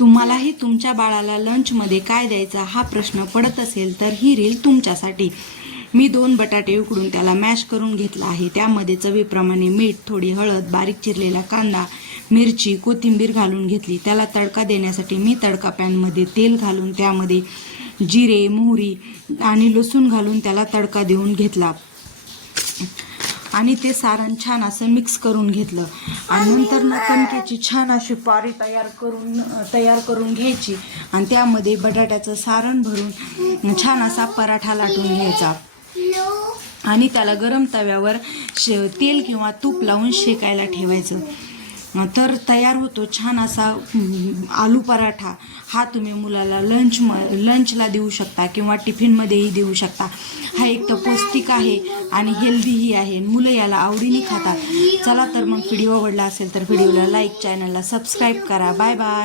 तुम्हालाही तुमच्या बाळाला लंचमध्ये काय द्यायचा हा प्रश्न पडत असेल तर ही रील तुमच्यासाठी। मी 2 बटाटे उकडून त्याला मॅश करून घेतला आहे। त्यामध्ये चवीप्रमाणे मीठ, थोडी हळद, बारीक चिरलेला कांदा, मिरची, कोथिंबीर घालून घेतली। त्याला तडका देण्यासाठी मी तडका पॅनमध्ये तेल घालून त्यामध्ये जिरे, मोहरी आणि लसूण घालून त्याला तडका देऊन घेतला आणि ते सारण छान असं मिक्स करून घेतलं आणि नंतर कणकेची छान अशी पारी तयार करून घ्यायची आणि त्यामध्ये बटाट्याचं सारण भरून छान असा पराठा लाटून घ्यायचा आणि त्याला गरम तव्यावर तेल किंवा तूप लावून शेकायला ठेवायचं। तर तयार होतो छान असा आलू पराठा। हा तुम्ही मुलाला लंचला देऊ शकता किंवा टिफिनमध्येही देऊ शकता। हा एक तर पौष्टिक आहे आणि हेल्दीही आहे, मुलं याला आवडीने खातात। चला तर मग व्हिडिओ आवडला असेल तर व्हिडिओला लाईक, चॅनलला सबस्क्राईब करा। Bye bye.